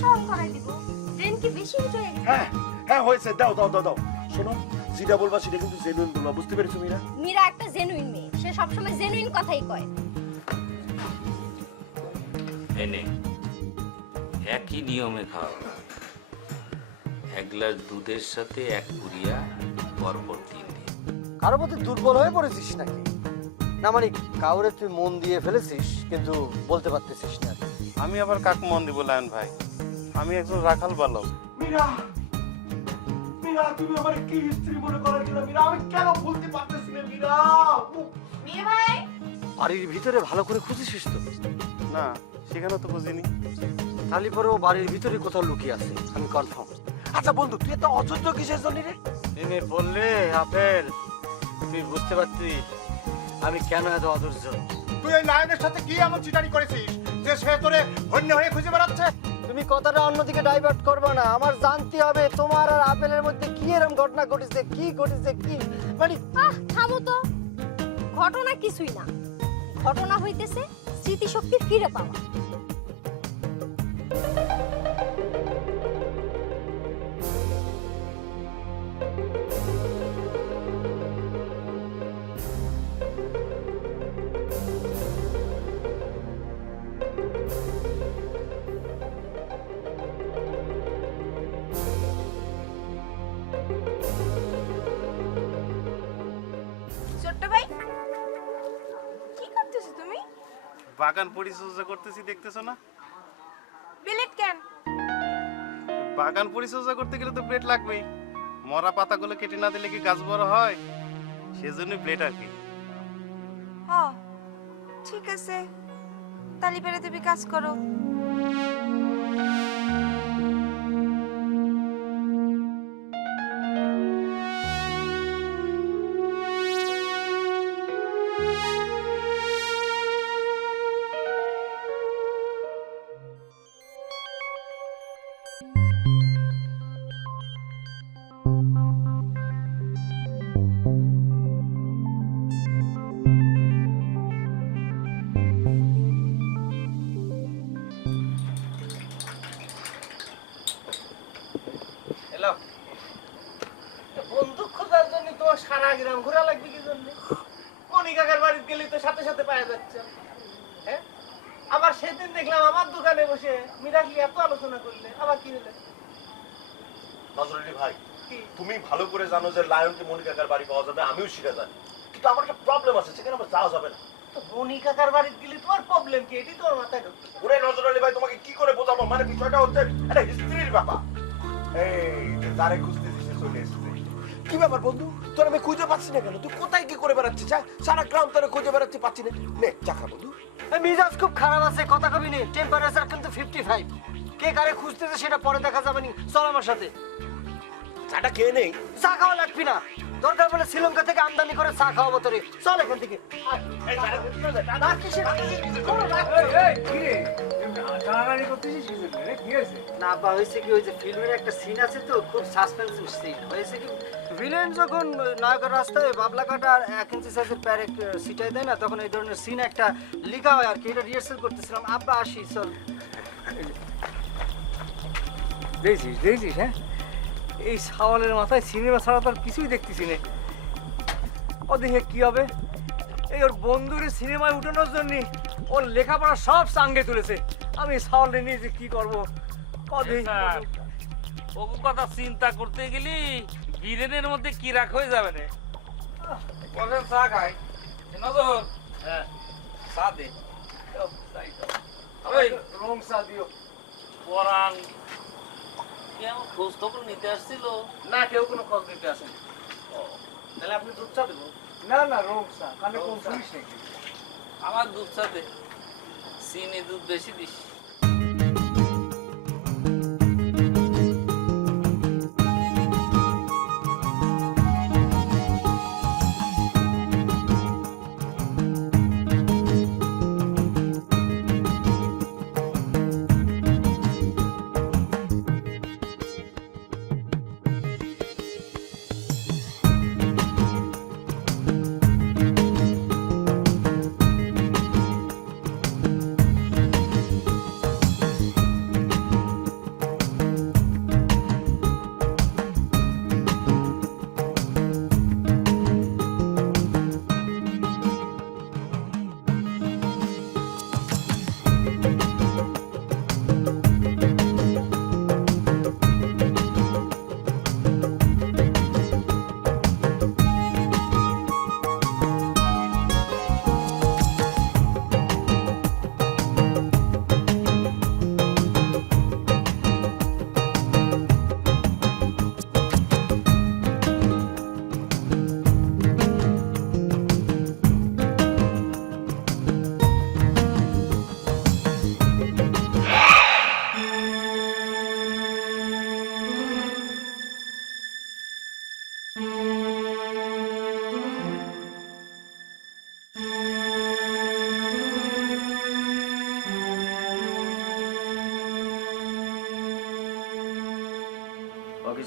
স্মরণ করাই দিব। ট্রেন কি বেশি উঁচু হয়ে গেছে? হ্যাঁ হ্যাঁ হয়েছে, দাও দাও দাও দাও। শোনো, যেটা বলবা সেটা কিন্তু জেনুইন বলবা, বুঝতে পেরেছো মীরা? মীরা একটা জেনুইন মেয়ে, সে সবসময় জেনুইন কথাই কয়। এনে একই নিয়মে খাওয়া, এক গ্লাস দুধের সাথে এক পুরিয়া পরপর 3 দিন। কারোর প্রতি দুর্বল হয়ে পড়েছিস নাকি? না মানে কাউরে তুই মন দিয়ে ফেলেছিস কিন্তু বলতে পারতেছিস না। আমি আবার কাক মন দিব লায়ন ভাই? আমি একজন রাখাল বালক। মীরা, মীরা তুমি আমার কি স্ত্রী মনে করে দিলা মীরা? আমি কেন ভুলতে পারতেছি না মীরা? মীরা ভাই, বাড়ির ভিতরে ভালো করে খুঁজেছিস তো? না, সেখানে তো বুঝিনি। তাহলে পরে ও বাড়ির ভিতরে কোথাও লুকিয়ে আছে, আমি কনফার্ম। আচ্ছা বন্ধু, তুই এত অযোগ্য কিসের জন্য রে? এনে বললে আপেল তুই বুঝতে পারছিস আমি কেন এত অধৈর্য। তুই এই লায়নের সাথে কি এমন চিটারি করেছিস যে সে তোরে হন্য হয়ে খুঁজে বেড়াচ্ছে? তুমি কথাটা অন্যদিকে ডাইভার্ট করবে না, আমার জানতে হবে তোমার আর আপেলের মধ্যে কি এরকম ঘটনা ঘটেছে, কি ঘটেছে কি মানে। থামো তো। ঘটনা কিছুই না, ঘটনা হইতেছে স্মৃতিশক্তি ফিরে পাওয়া। ছোট্ট ভাই, কি করতেছো তুমি? বাগান পরিচর্যা করতেছি, দেখতেছো না? বিলেট কেন? বাগান পরিচর্যা করতে গেলে তো ব্লেড লাগবেই। মরা পাতাগুলো কেটে না দিলে কি গাছ বড় হয়? সেজন্য ব্লেড আর কি। ও ঠিক আছে, তালি পেরে তুমি কাজ করো। বন্দুক খোঁজার জন্য তোমার সারা গ্রাম ঘোরা লাগবে কি জন্য? কণিকাকার বাড়িতে গেলে তো সাথে সাথে পাওয়া যাচ্ছে। হ্যাঁ, আবার সেদিন দেখলাম আমার দোকানে বসে মিরাকলি এত আলোচনা করলে, আবার কি হলে? নজরুল ভাই, তুমি ভালো করে জানো যে লায়নকে মনিকাকার বাড়ি পাওয়া যাবে, আমিও সেটা জানি, কিন্তু আমার একটা প্রবলেম আছে, সেখানে আমার যাওয়া যাবে না। তো মনিকাকার বাড়িতে গেলে তোমার প্রবলেম কি? এটি তোমার মাথায় ঢুকছে। ওরে নজরুল ভাই, তোমাকে কি করে বোঝাবো? মানে বিষয়টা হচ্ছে একটা হিস্ট্রির ব্যাপার। এই যে যারে খুঁজতেছিস সে চলে এসেছে। কি ব্যাপার বন্ধু, তোর আমি খুঁজে পাচ্ছি না কেন? তুই কোথায় কি করে বেড়াচ্ছিস? সারা গ্রাম তোরে খুঁজে বেড়াচ্ছি, পাচ্ছি না। নে চাখা বন্ধু। মিজাজ খুব খারাপ আছে, কথা কবি নেই। টেম্পারেচার কিন্তু 55। কে কারে খুঁজতেছে সেটা পরে দেখা যাবে নি। চল আমার সাথে। চাটা খেয়ে নেই। চা খাওয়া লাগবে না, দরকার বলে শ্রীলঙ্কা থেকে আমদানি করে চা খাওয়াবো তোরে। চল এখান থেকে। না বা হয়েছে কি, ওই যে ফিল্মের একটা সিন আছে তো, খুব সাসপেন্স সিন হয়েছে কি, ভিলেন যখন নায়কের রাস্তায় বাবলা কাটা আর 1 ইঞ্চি সাইজের প্যারেক সিটাই দেয় না, তখন এই ধরনের সিন একটা লিখা হয় আর কি। এটা রিহার্সাল করতেছিলাম। আব্বা আসি, চল। দেখছিস হ্যাঁ, এই সাওয়ালের মাথায় সিনেমা ছাড়া তো আর কিছুই দেখতেছি না। ও দেখে কি হবে, এই ওর বন্ধুর সিনেমায় উঠানোর জন্য ওর লেখাপড়া সব সাঙ্গে তুলেছে। আমি সাওয়ালে নিয়ে যে কি করবো? ওকে কথা চিন্তা করতে গেলি বীরেনের মধ্যে কি রাখ হয়ে যাবে না। কখন চা খাই নজর? হ্যাঁ, চা দে। রং চা দিও। পরাণ কেমন খোঁজ খবর নিতে আসছিল? না, কেউ কোনো খোঁজ নিতে আসেনি। তাহলে আপনি দুধ চা দেবো? না না, রং চা। কানে কোন শুনিস নাকি? আমার দুধ চা দে, চিনি দুধ বেশি দিস।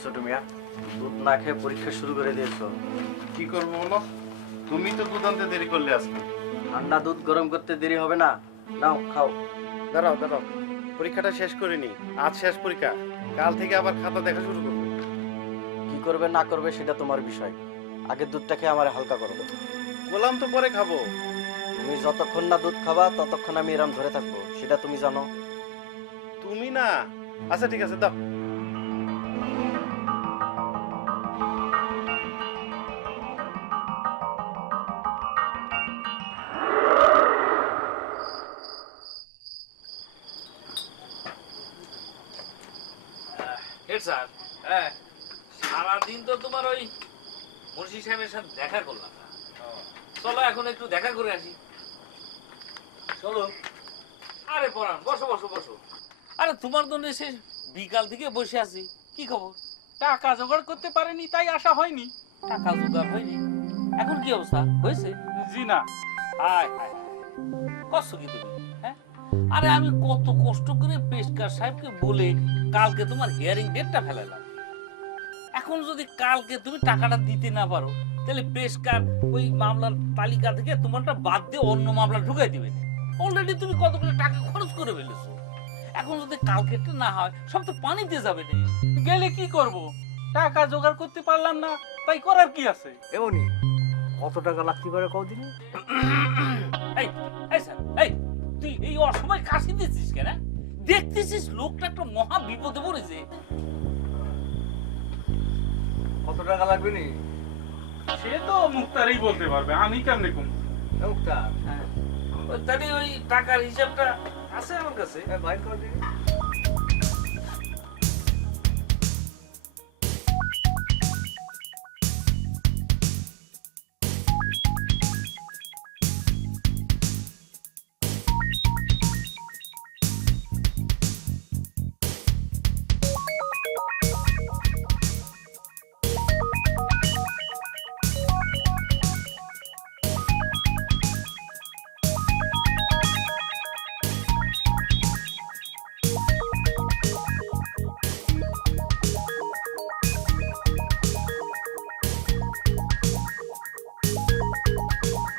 ছোট মিয়া, দুধ না খেয়ে পরীক্ষা শুরু করে দিয়েছো। কি করবো বলো? তুমি তো দুধ আনতে দেরি করলে আজকে। ঠান্ডা দুধ গরম করতে দেরি হবে না, নাও খাও। দাঁড়াও দাঁড়াও, পরীক্ষাটা শেষ করিনি। আজ শেষ পরীক্ষা, কাল থেকে আবার খাতা দেখা শুরু করবো। কি করবে না করবে সেটা তোমার বিষয়, আগে দুধটা খেয়ে আমার হালকা করো। বললাম তো পরে খাবো। তুমি যতক্ষণ না দুধ খাবা ততক্ষণ আমি এরম ধরে থাকবো, সেটা তুমি জানো। তুমি না? আচ্ছা ঠিক আছে, দাও। হেড স্যার, হ্যাঁ, সারাদিন তো তোমার ওই মুন্সি সাহেবের সাথে দেখা করলাম না। চলো এখন একটু দেখা করে আসি। চলো। আরে পরান, বসো বসো বসো। আরে তোমার জন্য এসে বিকাল থেকে বসে আছি, কি খবর? টাকা জোগাড় করতে পারেনি তাই আসা হয়নি। টাকা জোগাড় হয়নি? এখন কি অবস্থা হয়েছে? জি না। হায় হায়, কষ্ট কি তুমি? হ্যাঁ, আরে আমি কত কষ্ট করে পেশকার সাহেবকে বলে কালকে তোমার হিয়ারিং ডেটটা ফেলালাম। এখন যদি কালকে তুমি টাকাটা দিতে না পারো তাহলে পেশকার ওই মামলার তালিকা থেকে তোমারটা বাদ দিয়ে অন্য মামলা ঢুকাই দিবে। অলরেডি তুমি কতগুলো টাকা খরচ করে ফেলেছো। এখন যদি কালকেটা না হয় সব তো পানিতে যাবে না। গেলে কি করব? টাকা জোগাড় করতে পারলাম না, তাই করার কি আছে? এমনই কত টাকা লাগতে পারে কদিন? এই এই স্যার, এই তুই এই অসময় কাশি দিচ্ছিস কেন? দেখতেছিস লোকটা একটা মহা বিপদে পড়েছে। কত টাকা লাগবে নি? সে তো মুক্তারই বলতে পারবে, আমি কেমনে কম। মুক্তার, হ্যাঁ, তাহলে ওই টাকার হিসাবটা আছে আমার কাছে। বাইর করে দিবি।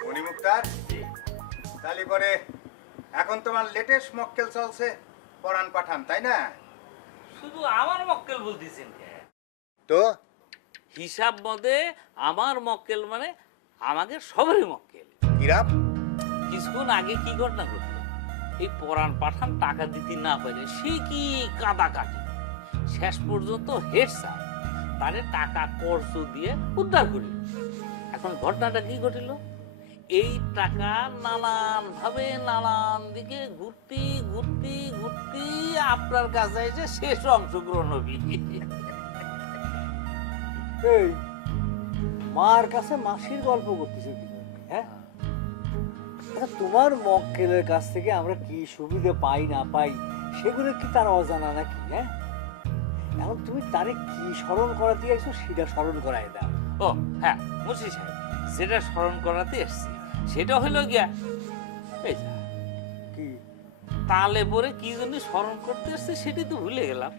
মণিমুক্তার, তাহলে পরে এখন তোমার লেটেস্ট মক্কেল চলছে পরাণ পাঠান, তাই না? শুধু আমার মক্কেল বলতেছেন কেন? তো হিসাব মতে আমার মক্কেল মানে আমাকে সবারই মক্কেল। কিরাম? কিছুক্ষণ আগে কি ঘটনা ঘটলো, এই পরাণ পাঠান টাকা দিতে না পারে সে কি কাদা কাটি, শেষ পর্যন্ত হেড স্যার তারে টাকা কর্জ দিয়ে উদ্ধার করিল। এখন ঘটনাটা কি ঘটিল, এই টাকা নানান ভাবে নানান দিকে ঘুরতি ঘুরতি ঘুরতি আপনার কাছে এসে শেষ অংশগ্রহণ হবি। এই মার কাছে মাসির গল্প করতেছে কি? হ্যাঁ, আচ্ছা তোমার মক্কেলের কাছ থেকে আমরা কি সুবিধা পাই না পাই সেগুলো কি তার অজানা নাকি? হ্যাঁ, এখন তুমি তারে কি স্মরণ করাতে আইছো সেটা স্মরণ করাই দাও। ও হ্যাঁ, মুন্সি সাহেব, যেটা স্মরণ করাতে এসছি সেটা হলো গিয়া এই যা, কি তালে পরে কি জন্য স্মরণ করতে এসছি সেটি তো ভুলে গেলাম।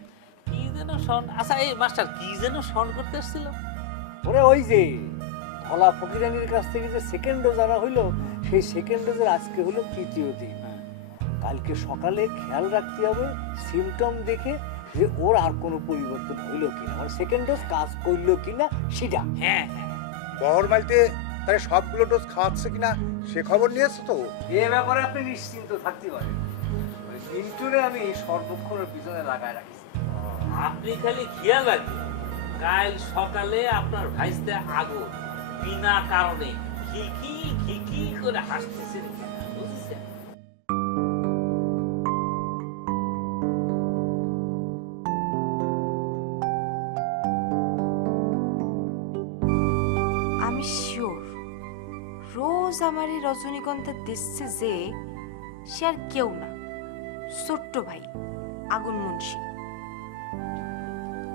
কি যেন স্মরণ, আচ্ছা এই মাস্টার কি যেন স্মরণ করতে এসছিল? ওরে ওই যে ধলা ফকিরানির কাছ থেকে যে সেকেন্ড ডোজ আনা হইলো, সেই সেকেন্ড ডোজের আজকে হলো তৃতীয় দিন। কালকে সকালে খেয়াল রাখতে হবে সিমটম দেখে যে ওর আর কোনো পরিবর্তন হইলো কিনা, মানে সেকেন্ড ডোজ কাজ করলো কিনা সেটা। হ্যাঁ হ্যাঁ, বহর মাইতে তাহলে সবগুলো ডোজ খাওয়াচ্ছে কিনা সে খবর নিয়েছো তো? এ ব্যাপারে আপনি নিশ্চিন্ত থাকতে পারেন, ওই মিন্টুরে আমি সর্বক্ষণের পিছনে লাগায় রাখি। আপনি খালি খেয়াল রাখবেন কাল সকালে আপনার ভাইস্তে আগুন বিনা কারণে খিকি খিকি করে হাসতেছেন কিনা, বুঝছেন? আমি শিওর রোজ আমার এই রজনীগন্ধা দিচ্ছে যে সে আর কেউ না, ছোট্ট ভাই আগুন মুন্সি।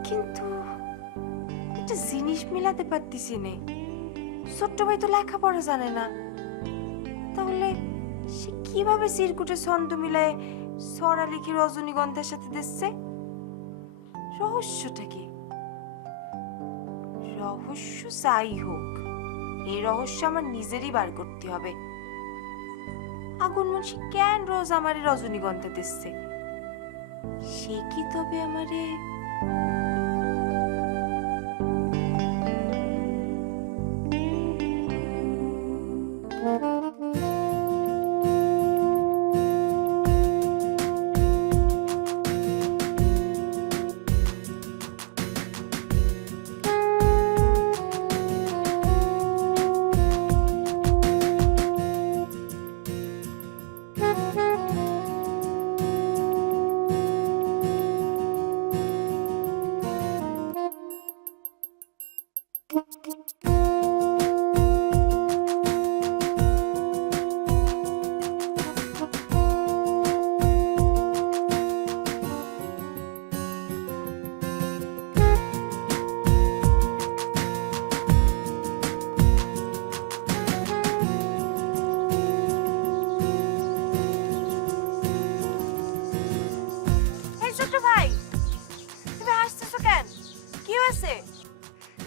কিন্তু একটা জিনিস মিলাতে পারতেছি নে, ছোট্ট ভাই তো লেখাপড়া জানে না, তাহলে সে কিভাবে চিরকুটে ছন্দ মিলায় সরালেখি রজনীগন্ধার সাথে দিচ্ছে? রহস্যটা কি? রহস্য যাই হোক, এই রহস্য আমার নিজেরই বার করতে হবে। আগুন মুন্সি কেন রোজ আমারে রজনীগন্ধা দিচ্ছে? সে কি তবে আমারে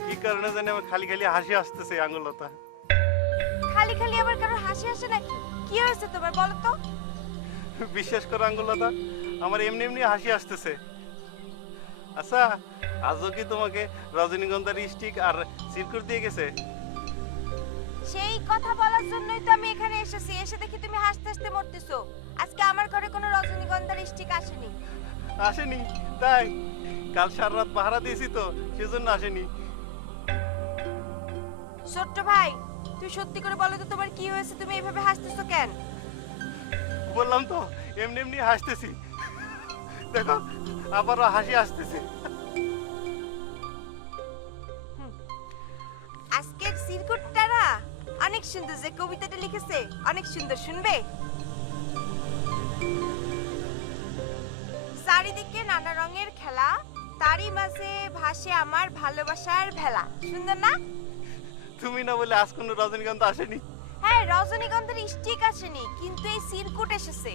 কি কারণে জানি আমার খালি খালি হাসি আসতেছে আঙ্গুলতা। খালি খালি আবার কারো হাসি আসে নাকি? কি হয়েছে তোমার বলো তো? বিশ্বাস করো আঙ্গুলতা, আমার এমনি এমনি হাসি আসতেছে। আচ্ছা, আজও কি তোমাকে রজনীগন্ধার স্টিক আর সিরকুট দিয়ে গেছে? সেই কথা বলার জন্যই তো আমি এখানে এসেছি। এসে দেখি তুমি হাসতে হাসতে মরতেছো। আজকে আমার ঘরে কোনো রজনীগন্ধার স্টিক আসেনি। আসেনি? তাই? কাল সারা রাত পাহারা দিয়েছি তো, সেজন্য আসেনি। ছোট্ট ভাই, তুই সত্যি করে বলো তো তোমার কি হয়েছে? তুমি এইভাবে হাসতেছো কেন? বললাম তো এমনি এমনি হাসতেছি। দেখো আবারও হাসি আসতেছে। আজকের সিরকুটটা না অনেক সুন্দর। যে কবিতাটা লিখেছে অনেক সুন্দর, শুনবে? চারিদিকে নানা রঙের খেলা, তারই মাঝে ভাসে আমার ভালোবাসার ভেলা। সুন্দর না? তুমি না বলে আজ কোনো রজনীগন্ধা আসেনি? হ্যাঁ, রজনীগন্ধার স্টিক আসেনি, কিন্তু এই সিরকুট এসেছে।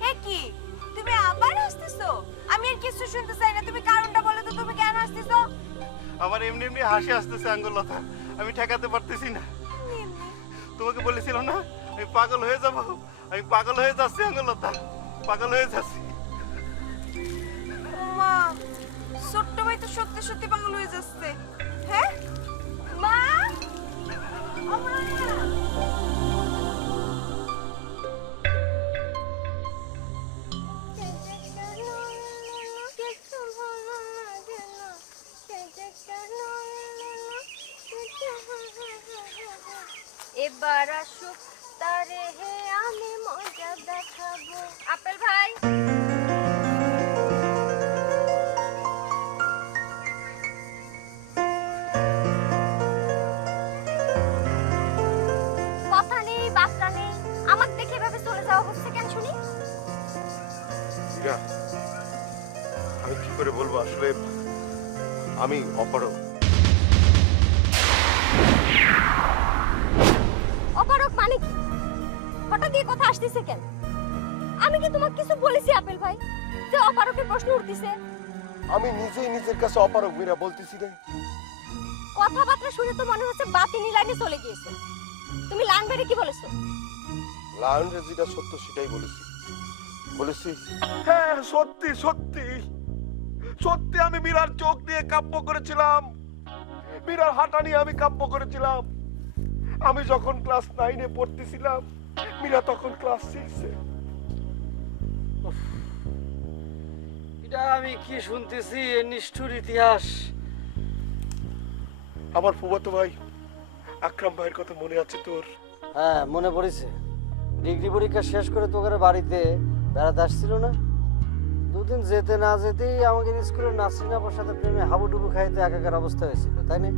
হে কি, তুমি আবার হাসতেছো? আমি আর কিছু শুনতে চাই না, তুমি কারণটা বলো তো, তুমি কেন হাসতেছো? আমার এমনি এমনি হাসি আসতেছে আঙ্গুলতা, আমি ঠেকাতে পারতেছি না। তোমাকে বলেছিলাম না আমি পাগল হয়ে যাব, আমি পাগল হয়ে যাচ্ছি আঙ্গুলতা, পাগল হয়ে যাচ্ছি। মা, ছোট্ট ভাই তো সত্যি সত্যি পাগল হয়ে যাচ্ছে। হ্যাঁ মা, ও মা! এবার আসুক তারে হে আমি মজা দেখাবো। আপেল ভাই, কথা নেই বার্তা নেই, আমার দেখে এভাবে চলে যাওয়া হচ্ছে কেন শুনি? মীরা, আমি কি করে বলবো, আসলে আমি অপারগ। অপারক মানে কি? হঠাৎ দিয়ে কথা আসতেছে কেন? আমি কি তোমাকে কিছু বলেছি আপেল ভাই যে অপারকের প্রশ্ন উঠতেছে? আমি নিজেই নিজের কাছে অপারগ মীরা, বলতেছি রে। কথাবার্তা শুনে তো মনে হচ্ছে বাতিনি লাইনে চলে গিয়েছে। তুমি লাইন বেড়ে কি বলেছো? লায়ন রে যেটা সত্য সেটাই বলেছি। বলেছি হ্যাঁ, সত্যি সত্যি সত্যি আমি মীরার চোখ দিয়ে কাব্য করেছিলাম, মীরার হাঁটা নিয়ে আমি কাব্য করেছিলাম। আমি যখন ক্লাস 9-এ পড়তেছিলাম, মীরা তখন ক্লাস 6-এ। এটা আমি কি শুনতেছি, এ নিষ্ঠুর ইতিহাস। আমার ফুফাতো ভাই আকরাম ভাইয়ের কথা মনে আছে তোর? হ্যাঁ, মনে পড়েছে। ডিগ্রি পরীক্ষা শেষ করে তোকে বাড়িতে বেড়াতে আসছিল না? দুদিন যেতে না যেতেই আমাকে স্কুলের নাসরিন আপার সাথে প্রেমে হাবুডুবু খাইতে একাকার অবস্থা হয়েছিল, তাই না?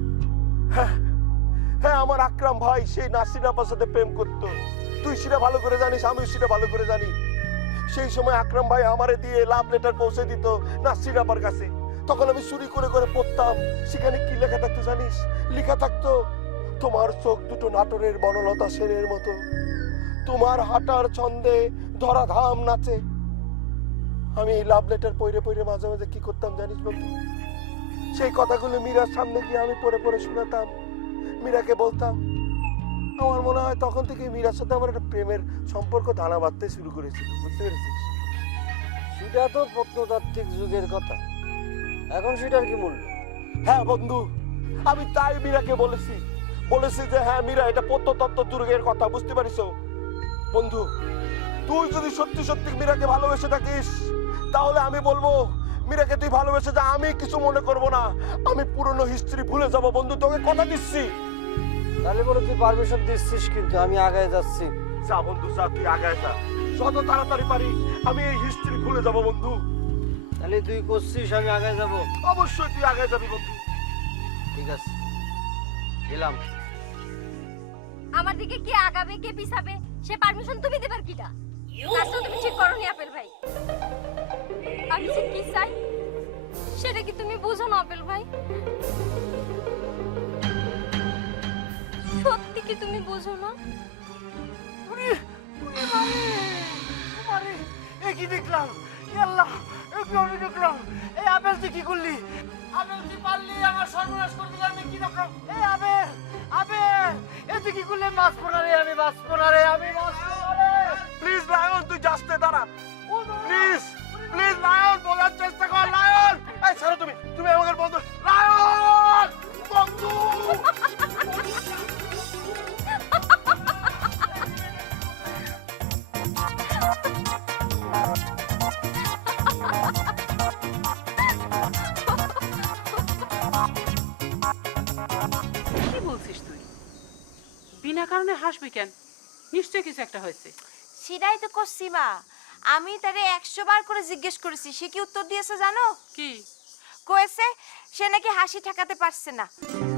হ্যাঁ, আমার আকরাম ভাই সেই নাসরিন আপার সাথে প্রেম করতো। তুই সেটা ভালো করে জানিস, আমিও সেটা ভালো করে জানি। সেই সময় আকরাম ভাই আমারে দিয়ে লাভ লেটার পৌঁছে দিত নাসরিন আপার কাছে। তখন আমি চুরি করে করে পড়তাম। সেখানে কি লেখা থাকতো জানিস? লেখা থাকতো, তোমার চোখ দুটো নাটোরের বনলতা সেনের মতো, তোমার হাঁটার ছন্দে ধরাধাম নাচে। আমি এই লাভ লেটার পড়ে পড়ে মাঝে মাঝে কি করতাম জানিস বন্ধু? সেই কথাগুলো মীরার সামনে গিয়ে আমি পড়ে পড়ে শোনাতাম, মীরাকে বলতাম। আমার মনে হয় তখন থেকে মীরার সাথে আমার একটা প্রেমের সম্পর্ক দানা বাঁধতে শুরু করেছিল, বুঝতে পেরেছিস? সেটা তো প্রত্নতাত্ত্বিক যুগের কথা, এখন সেটার কি মূল্য? হ্যাঁ বন্ধু, আমি তাই মীরাকে বলেছি যে হ্যাঁ মীরা, এটা প্রত্নতত্ত্ব যুগের কথা, বুঝতে পারিস? বন্ধু, তুই যদি সত্যি সত্যি মীরাকে ভালোবেসে থাকিস তাহলে আমি বলবো মীরাকে তুই ভালোবেসে যা, আমি কিছু মনে করব না, আমি পুরনো হিস্ট্রি ভুলে যাব বন্ধু, তোকে কথা দিচ্ছি। তাহলে বলে তুই পারমিশন দিচ্ছিস, কিন্তু আমি আগায় যাচ্ছি। যা বন্ধু যা, তুই আগায় যা, যত তাড়াতাড়ি পারি আমি এই হিস্ট্রি ভুলে যাব বন্ধু। তাহলে তুই করছিস আমি আগায় যাব? অবশ্যই তুই আগায় যাবি বন্ধু। ঠিক আছে, গেলাম। আমার দিকে কে আগাবে কে পিছাবে সে পারমিশন তুমি দেবার কিটা? কাজটা তুমি ঠিক করোনি আপেল ভাই। আমি যে কি চাই সেটা কি তুমি বুঝো না আপেল ভাই? সত্যি কি তুমি বুঝো না? কি দেখলাম? আল্লাহ, কি আমি দেখলাম? এই আপেল তুই কি করলি? আপেল তুই পারলি আমার সর্বনাশ করে দিলি, আমি কি দেখলাম? এই আপেল, আপেল, এ তুই কি করলি? বাঁচবো না রে, আমি বাঁচবো না রে, আমি বাঁচবো না রে। প্লিজ লায়ন, তুই যাস্তে দাঁড়া, প্লিজ প্লিজ লায়ন, বোঝার চেষ্টা কর লায়ন। এই ছাড়ো, তুমি আমাদের বন্ধু লায়ন, বন্ধু। কি বলছিস তুই? বিনা কারণে হাসবি কেন? নিশ্চয় কিছু একটা হয়েছে। সেটাই তো করছি মা, আমি তারে 100 বার করে জিজ্ঞেস করেছি, সে কি উত্তর দিয়েছে জানো? কি কয়েছে সে নাকি হাসি ঠেকাতে পারছে না,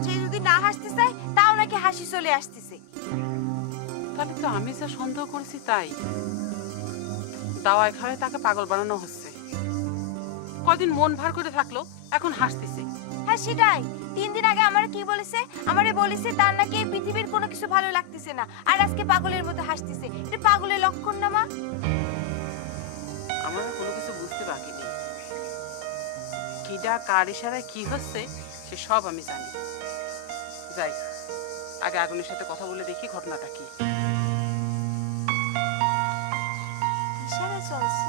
সে যদি না হাসতে চায় তাও নাকি হাসি চলে আসতেছে। তাহলে তো আমি যা সন্দেহ করেছি তাই। দাওয়ায় খাওয়ায় তাকে পাগল বানানো হচ্ছে। কদিন মন ভার করে থাকলো, এখন হাসতেছে। হ্যাঁ সেটাই, 3 দিন আগে আমারে কি বলেছে? আমারে বলেছে তার নাকি এই পৃথিবীর কোনো কিছু ভালো লাগতেছে না, আর আজকে পাগলের মতো হাসতেছে। এটা পাগলের লক্ষণ না মা? আমার কোনো কিছু বুঝতে বাকি নেই। কিডা কার ইশারায় কি হচ্ছে সে সব আমি জানি। যাই, আগে আগুনের সাথে কথা বলে দেখি ঘটনাটা কি। ইশারা চলছে।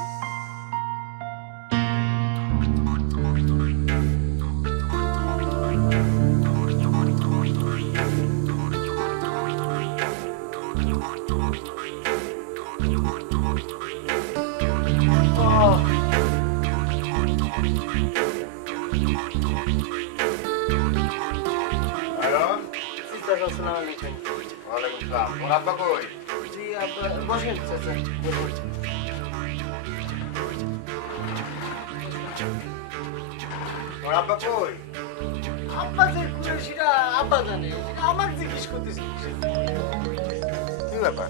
আসসালামু আলাইকুম। ওয়ালাইকুম সালাম। ওর আব্বা কই? জি আব্বা, বসেন চাচা, বসেন। ওর আব্বা কই? আব্বা যে কই সেটা আব্বা জানে, সেটা আমার জিজ্ঞেস করতেছি। কি ব্যাপার?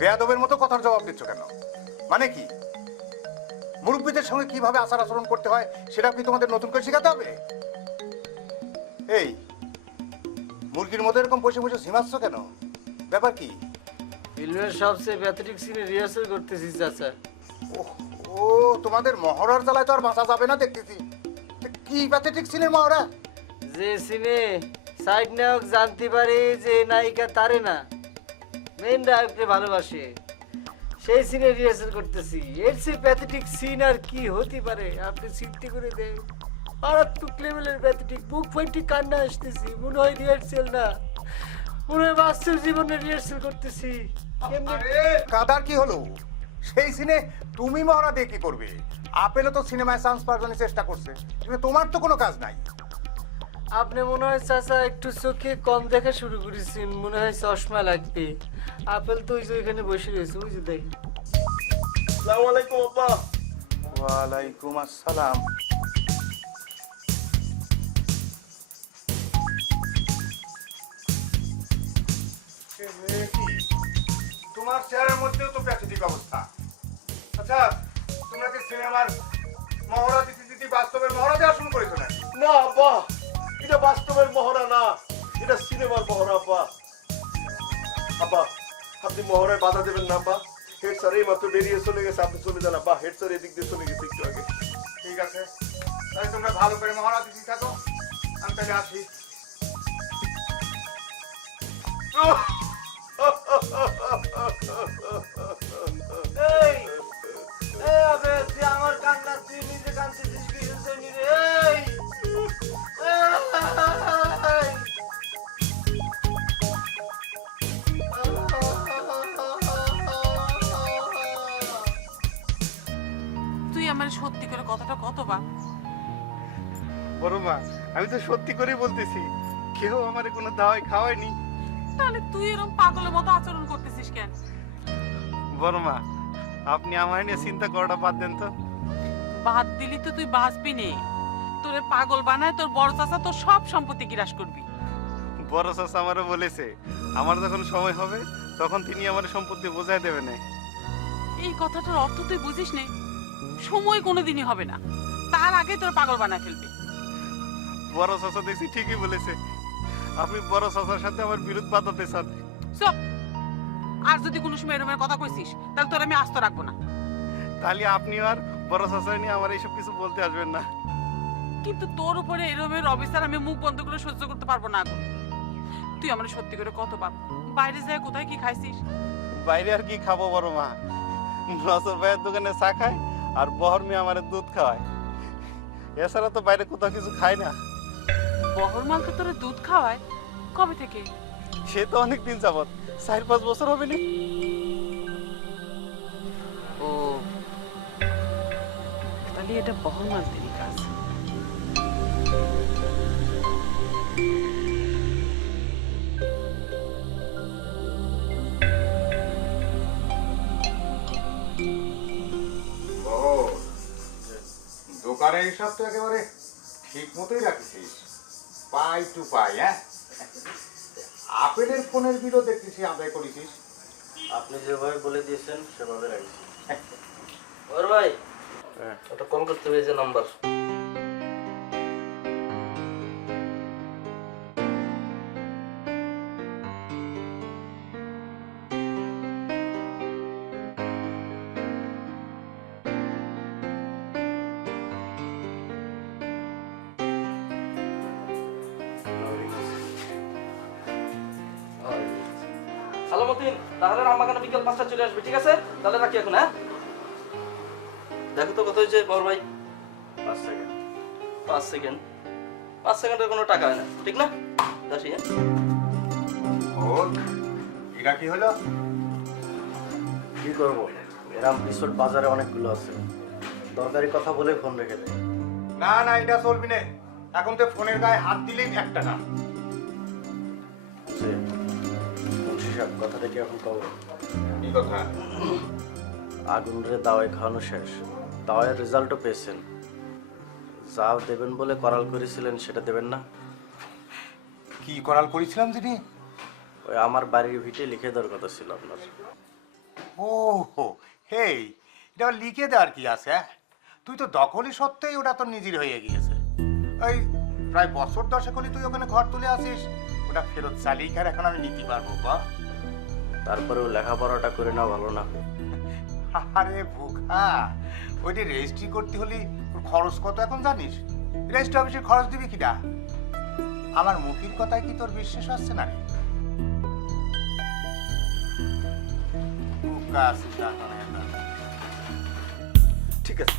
বেয়াদবের মতো কথার জবাব দিচ্ছ কেন? মানে কি? মুরব্বীদের সঙ্গে কিভাবে আচার আচরণ করতে হয় সেটা কি তোমাদের নতুন করে শেখাতে হবে? এই মুরগির মতো এরকম বসে বসে ঝিমাচ্ছ কেন? ব্যাপার কি? ফিল্মের সবচেয়ে প্যাথেটিক সিনে রিহার্সাল করতেছি চাচা। ও তোমাদের মহড়ার জ্বালায় তো আর বাঁচা যাবে না দেখতেছি। তা কি প্যাথেটিক সিনের মহড়া? যে সিনে সাইড নায়ক জানতে পারে যে নায়িকা তারে না, মেন নায়ককে ভালোবাসে, সেই সিনে রিহার্সাল করতেছি। এর চেয়ে প্যাথেটিক সিন আর কি হতে পারে? আপনি চিন্তা করে দেন। মারাত্মক লেভেলের প্যাথেটিক, বুক ফাইটি কান্না আসতেছি। মনে হয় রিহার্সাল না, মনে হয় বাস্তব জীবনে রিহার্সাল করতেছি। কাদার কি হলো? সেই সিনে তুমি মহড়া দিয়ে কি করবে? আপেলও তো সিনেমায় চান্স পাওয়ার জন্য চেষ্টা করছে, কিন্তু তোমার তো কোনো কাজ নাই। আপনি মনে হয় চাচা একটু চোখে কম দেখা শুরু করেছেন, মনে হয় চশমা লাগবে। আপেল তো ওই যে এখানে বসে রয়েছে, ওই যে দেখেন। আসসালামু আলাইকুম আব্বা। ওয়ালাইকুম আসসালাম। তোমার চেহারার মধ্যেও তো প্যাথেটিক অবস্থা। আচ্ছা, তোমরা কি সিনেমার মহড়া দিতে দিতে বাস্তবের মহড়া দেওয়া শুরু করেছো না? না আব্বা, এটা বাস্তবের মহড়া না, এটা সিনেমার মহড়া আব্বা। আব্বা, আপনি মহড়ায় বাধা দেবেন না আব্বা। হেড স্যার এই মাত্র বেরিয়ে চলে গেছে, আপনি চলে যান আব্বা। হেড স্যার এদিক দিয়ে চলে গেছে একটু আগে। ঠিক আছে, তাহলে তোমরা ভালো করে মহড়া দিতে থাকো, আমি তাহলে আসি। এই এই আবে তুই আমার কান্না তুই নিজে কাঁদতেছিস কিসের জন্য রে? এই তুই আমার সত্যি করে কথাটা কতবার? বড় মা, আমি তো সত্যি করেই বলতেছি, কেউ আমারে কোনো দাওয়াই খাওয়ায়নি। তাহলে তুই এরকম পাগলের মতো আচরণ করতেছিস কেন? বড় মা, আপনি আমার নিয়ে চিন্তা করাটা বাদ দেন তো। বাদ দিলি তো তুই বাঁচবি নে। তোরে পাগল বানায় তোর বড় চাচা তোর সব সম্পত্তি গ্রাস করবি। বড় চাচা আমারও বলেছে, আমার যখন সময় হবে তখন তিনি আমার সম্পত্তি বোঝাই দেবে না। এই কথাটার অর্থ তুই বুঝিস নে। সময় কোনোদিনই হবে না, তার আগে তোর পাগল বানায় ফেলবি। বড় চাচা দেখছি ঠিকই বলেছে, আপনি বড় চাচার সাথে আমার বিরোধ বাঁধাতে চান। চুপ! আর যদি কোনো সময় এরকম কথা কইছিস তাহলে তোর আমি আস্ত রাখবো না। তাহলে আপনি আর বড় চাচা নিয়ে আমার এইসব কিছু বলতে আসবেন না। কিন্তু তোর উপরে এরকমের অবিচার আমি মুখ বন্ধ করে সহ্য করতে পারবো না এখন। তুই আমার সত্যি করে কত বাপ বাইরে যায় কোথায় কি খাইছিস? বাইরে আর কি খাবো বড় মা, নজর ভাইয়ের দোকানে চা খাই আর বহর মেয়ে আমার দুধ খাওয়ায়, এছাড়া তো বাইরে কোথাও কিছু খাই না। বহর মালকে তোরে দুধ খাওয়ায়? কবে থেকে? সে তো অনেকদিন যাবত, 4-5 বছর হবে না। ও তাহলে এটা বহর মালতেরই কাজ। ও দোকানের হিসাব তো একেবারে ঠিক মতোই রাখিস, পাই টু পাই। হ্যাঁ, আপেলের ফোনের বিলও দেখতেছি আদায় করেছিস। আপনি যেভাবে বলে দিয়েছেন সেভাবে রাখছি। ওর ভাই ওটা কল করতে হবে, যে নাম্বার। সালামউদ্দিন, তাহলে রাম্মাখানা বিকেল 5টা চলে আসবে, ঠিক আছে? তাহলে রাখি এখন। হ্যাঁ, দেখো তো কত হয়েছে বড় ভাই। 5 সেকেন্ড। 5 সেকেন্ড? 5 সেকেন্ডের কোনো টাকা হয় না, ঠিক না? আসি। হ্যাঁ, ও এটা কি হলো? কি করবো, এরম পিস্তল বাজারে অনেকগুলো আছে, দরকারি কথা বলে ফোন রেখে দেয়। না না, এটা চলবি না। এখন তো ফোনের গায়ে হাত দিলেই 1 টাকা। মুন্সি সাহেব, কথাটা কি এখন কব? কি কথা? আগুনরে দাওয়াই খাওয়ানো শেষ, দাওয়াইয়ের রেজাল্টও পেয়েছেন। যা দেবেন বলে করাল করেছিলেন সেটা দেবেন না? কি করাল করেছিলাম দিদি? ওই আমার বাড়ির ভিটে লিখে দেওয়ার কথা ছিল আপনার। ও হো, হেই, এটা আবার লিখে দেওয়ার কি আছে? তুই তো দখলই সত্ত্বেই ওটা তো নিজের হয়ে গিয়েছে। ওই প্রায় বছর 10 হলি তুই ওখানে ঘর তুলে আসিস, ওটা ফেরত চালিয়ে আর এখন আমি নিতে পারবো বা? তারপরেও লেখাপড়াটা করে না ভালো না? আরে ভুখা, ওইটা রেজিস্ট্রি করতে হলে ওর খরচ কত এখন জানিস? রেজিস্ট্রি অফিসের খরচ দিবি কিনা? আমার মুখের কথায় কি তোর বিশ্বাস হচ্ছে না? ঠিক আছে,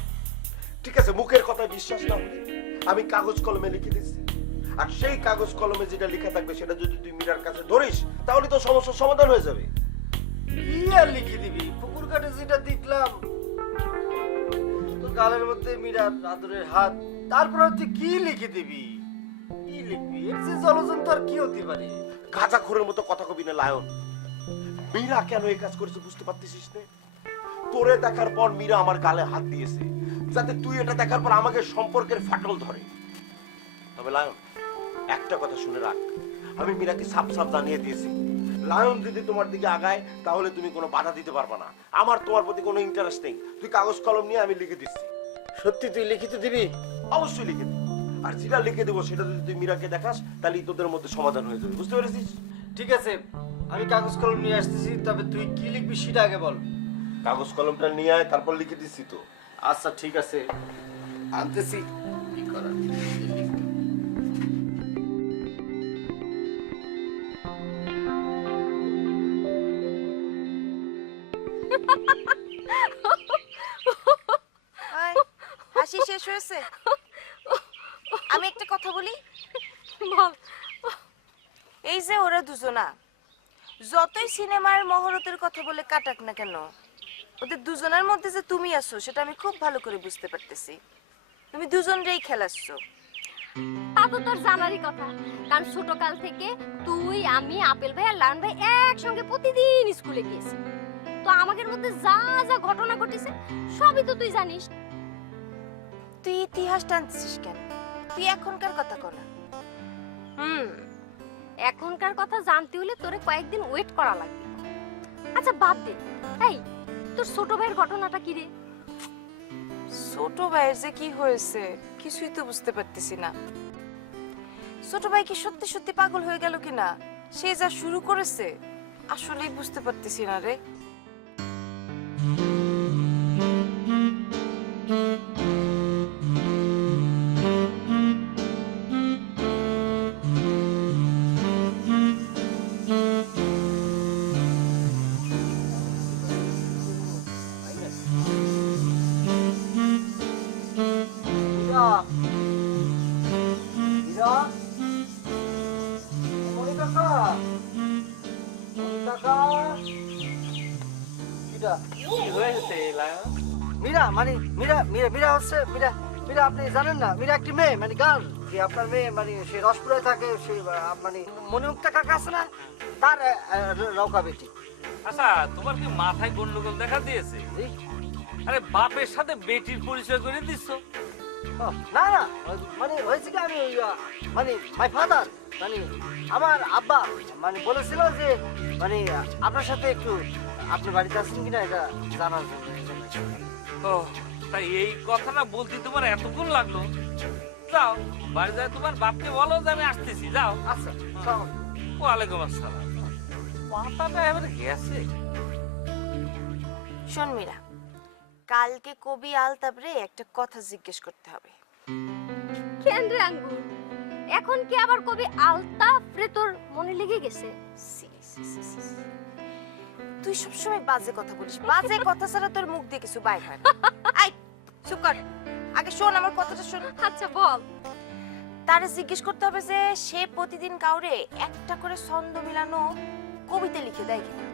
ঠিক আছে, মুখের কথায় বিশ্বাস না হলে আমি কাগজ কলমে লিখে দিচ্ছি। আর সেই কাগজ কলমে যেটা লেখা থাকবে সেটা যদি তুই মীরার কাছে ধরিস তাহলে তো সমস্যার সমাধান হয়ে যাবে। কি আর লিখে দিবি? পুকুর কাটে যেটা দেখলাম, তোর গালের মধ্যে মীরার আদরের হাত, তারপরে তুই কি লিখে দিবি? কি লিখবি? এর যে জলজন্ত আর কি হতে পারে? গাঁজাখোরের মতো কথা কবি না লায়ন। মীরা কেন এই কাজ করেছে বুঝতে পারতেছিস না? তোরে দেখার পর মীরা আমার গালে হাত দিয়েছে যাতে তুই এটা দেখার পর আমাকে সম্পর্কের ফাটল ধরে। তবে লায়ন, একটা কথা শুনে রাখ, আমি মীরাকে সাফ সাফ জানিয়ে দিয়েছি, লায়ন যদি তোমার দিকে আগায় তাহলে তুমি কোনো বাধা দিতে পারবে না। আমার তোমার প্রতি কোনো ইন্টারেস্ট নেই। তুই কাগজ কলম নিয়ে আমি লিখে দিচ্ছি। সত্যি তুই লিখিত দিবি? অবশ্যই লিখে দিবি। আর যেটা লিখে দেবো সেটা যদি তুই মীরাকে দেখাস তাহলে তোদের মধ্যে সমাধান হয়ে যাবে। বুঝতে পেরেছিস? ঠিক আছে, আমি কাগজ কলম নিয়ে আসতেছি, তবে তুই কি লিখবি সেটা আগে বল। কাগজ কলমটা নিয়ে আয়, তারপর লিখে দিচ্ছি তো। আচ্ছা ঠিক আছে, আনতেছি। কি করার আয়, হাসি শেষ হয়েছে? আমি একটা কথা বলি। বল। এই যে ওরা দুজনা যতই সিনেমার মহরতের কথা বলে কাটাক না কেন, ওদের দুজনের মধ্যে যে তুমি আছো সেটা আমি খুব ভালো করে বুঝতে পারতেছি। তুমি দুজনরেই খেলাচ্ছ। তা তো তোর জানারই কথা, কারণ ছোটকাল থেকে তুই, আমি, আপেল ভাই আর লায়ন ভাই একসঙ্গে প্রতিদিন স্কুলে গিয়েছি। তো আমাদের মধ্যে যা যা ঘটনা ঘটেছে সবই তো তুই জানিস। তুই ইতিহাস টানছিস কেন? তুই এখনকার কথা কর না। এখনকার কথা জানতে হলে তোরে কয়েকদিন ওয়েট করা লাগবে। আচ্ছা বাদ দে, এই তোর ছোট ভাইয়ের ঘটনাটা কি রে? ছোট ভাইয়ের যে কি হয়েছে কিছুই তো বুঝতে পারতেছি না। ছোট ভাই কি সত্যি সত্যি পাগল হয়ে গেল কিনা, সে যা শুরু করেছে আসলেই বুঝতে পারতেছি না রে। মীরা মানে মীরা মীরা মীরা হচ্ছে মীরা মীরা আপনি জানেন না, মীরা একটি মেয়ে মানে গার্ল, যে আপনার মেয়ে মানে সে রসপুরে থাকে, সে মানে মনিমুক্তা কাকা আছে না, তার নৌকা বেটি। আচ্ছা তোমার কি মাথায় গন্ডগোল দেখা দিয়েছে? আরে বাপের সাথে বেটির পরিচয় করে দিচ্ছ? না না, মানে হয়েছে কি আমি মানে মাই ফাদার মানে আমার আব্বা মানে বলেছিল যে মানে আপনার সাথে একটু আপনার বাড়িতে আসছেন কিনা এটা জানার জন্য। ও তাই এই কথাটা বলতে তোমার এতক্ষণ লাগলো? যাও বাড়ি যায় তোমার বাপকে বলো যে আমি আসতেছি। যাও। আচ্ছা। ওয়ালাইকুম আসসালাম। মাথাটা এবারে গেছে। শোন মীরা, কালকে কবি আলতাবরে একটা কথা জিজ্ঞেস করতে হবে। কেন রে আঙ্গুর, এখন কি আবার কবি আলতাফ রে তোর মনে লেগে গেছে? তুই সবসময় বাজে কথা বলিস, বাজে কথা ছাড়া তোর মুখ দিয়ে কিছু বাইর হয় না। আই চুপ কর, আগে শোন আমার কথাটা শোন। আচ্ছা বল। তারে জিজ্ঞেস করতে হবে যে সে প্রতিদিন কাউরে একটা করে ছন্দ মিলানো কবিতা লিখে দেয় কিনা।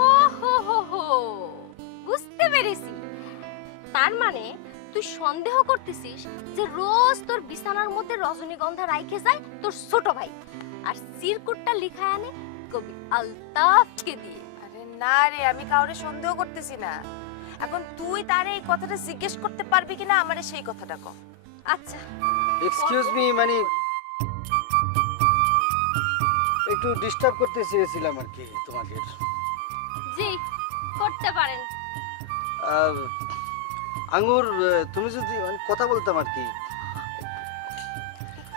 ও হো হো হো, বুঝতে পেরেছি। তার মানে তুই সন্দেহ করতেছিস যে রোজ তোর বিছানার মধ্যে রজনীগন্ধা রাইখে যায় তোর ছোট ভাই, আর সিরকুটটা লিখায় আনে কবি আলতাফকে দিয়ে। আরে না রে, আমি কাউরে সন্দেহ করতেছি না। এখন তুই তারে এই কথাটা জিজ্ঞেস করতে পারবি কিনা আমারে সেই কথাটা কর। আচ্ছা এক্সকিউজ মি, মানে একটু ডিস্টার্ব করতে চেয়েছিলাম আর কি তোমাকে। জি করতে পারেন। আঙ্গুর, তুমি যদি কথা বলতাম আর কি।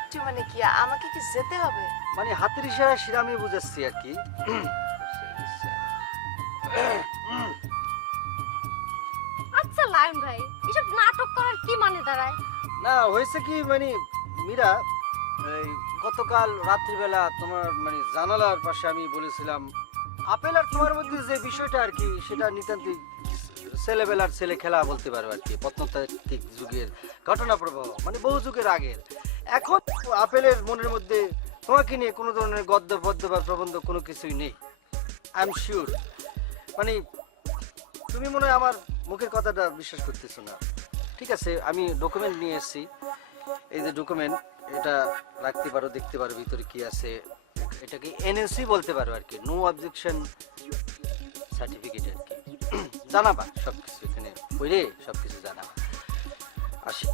একটু মানে কি আমাকে কি যেতে হবে? মানে হাতের ইশারা শিরামি বুঝাচ্ছি আর কি। আচ্ছা লায়ন ভাই, এসব নাটক করার কি মানে দাঁড়ায়? না হয়েছে কি মানে মীরা, এই গতকাল রাত্রিবেলা তোমার মানে জানালার পাশে আমি বলেছিলাম আপেল আর তোমার মধ্যে যে বিষয়টা আর কি, সেটা নিতান্তই ছেলেবেলার ছেলে খেলা বলতে পারো আর কি, প্রত্নতাত্ত্বিক যুগের ঘটনা প্রবাহ, মানে বহু যুগের আগের। এখন আপেলের মনের মধ্যে তোমাকে নিয়ে কোনো ধরনের গদ্য পদ্য বা প্রবন্ধ কোনো কিছুই নেই। I am sure. মানে তুমি মনে হয় আমার মুখের কথাটা বিশ্বাস করতেছো না। ঠিক আছে, আমি ডকুমেন্ট নিয়ে এসেছি। এই যে ডকুমেন্ট, এটা রাখতে পারো, দেখতে পারো ভিতরে কি আছে। এটাকে এনএসসি বলতে পারো আর কি, নো অবজেকশন সার্টিফিকেট আর কি। জানাবা সবকিছু, এখানে পড়ে সবকিছু জানাবা। আসি।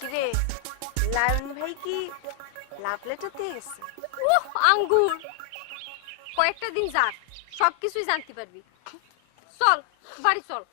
কিরে, লায়ন ভাই কি লাভ লেটার দিয়ে গেছে? উহ আঙ্গুর, কয়েকটা দিন যাক, সবকিছুই জানতে পারবি। চল বাড়ি চল।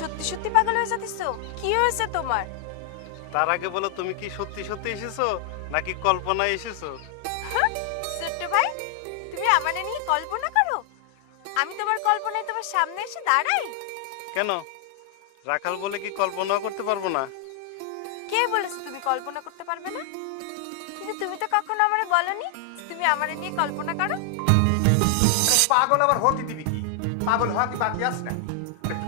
সত্যি সত্যি পাগল হয়ে যাচ্ছো? কি হয়েছে তোমার? তার আগে বলো, তুমি কি সত্যি সত্যি এসেছো নাকি কল্পনায় এসেছো? ছোট্ট ভাই, তুমি আমারে নিয়ে কল্পনা করো? আমি তোমার কল্পনায় তোমার সামনে এসে দাঁড়াই? কেন, রাখাল বলে কি কল্পনা করতে পারবো না? কে বলেছে তুমি কল্পনা করতে পারবে না? কিন্তু তুমি তো কখনো আমারে বলনি তুমি আমারে নিয়ে কল্পনা করো। পাগল আবার হতে দিবি কি? পাগল হওয়া কি বাকি আছে না?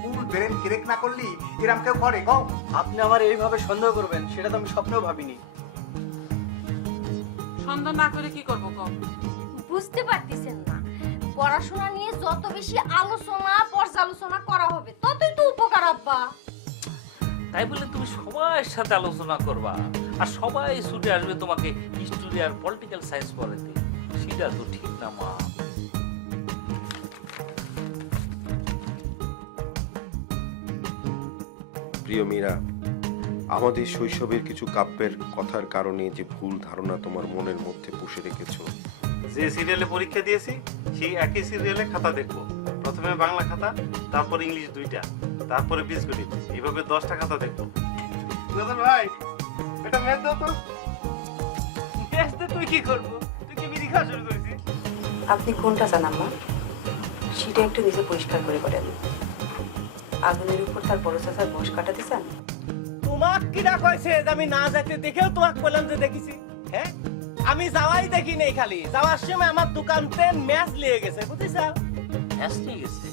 ফুল ব্রেন ক্রেক না করলি এরম কেউ করে কও? আপনি আমার এইভাবে সন্দেহ করবেন সেটা তো আমি স্বপ্নেও ভাবিনি। সন্দেহ না করে কি করবো কম? বুঝতে পারতেছেন না, পড়াশোনা নিয়ে যত বেশি আলোচনা পর্যালোচনা করা হবে ততই তো উপকার আব্বা। তাই বলে তুমি সবার সাথে আলোচনা করবা আর সবাই ছুটে আসবে তোমাকে হিস্টোরি আর পলিটিক্যাল সায়েন্স পড়াতে, সেটা তো ঠিক না মা। প্রিয় মীরা, আমাদের শৈশবের কিছু কাব্যের কথার কারণে যে ভুল ধারণা তোমার মনের মধ্যে পুষে রেখেছো, যে সিরিয়ালে পরীক্ষা দিয়েছি সেই একই সিরিয়ালে খাতা দেখবো। প্রথমে বাংলা খাতা, তারপর ইংলিশ 2টা, তারপরে বীজগণিত, এইভাবে 10টা খাতা দেখবো। দাদা ভাই, এটা ম্যাথ দাও তো। বেসতে তুই কি করবো? তুই কি বিড়ি খাওয়া শুরু করেছিস? আপনি কোনটা চান আম্মা? সেটা একটু নিজে পরিষ্কার করে বলেন। আগুনের উপর তার বড় চাচার বস কাটাতে চান? তোমাক কিরা কইছে যে আমি না যেতে দেখেও তোমাক বললাম যে দেখেছি? হ্যাঁ, আমি যাওয়াই দেখি নেই, খালি যাওয়ার সময় আমার দোকানতে ম্যাচ লিয়ে গেছে, বুঝিস? হ্যাঁ, ঠিক আছে।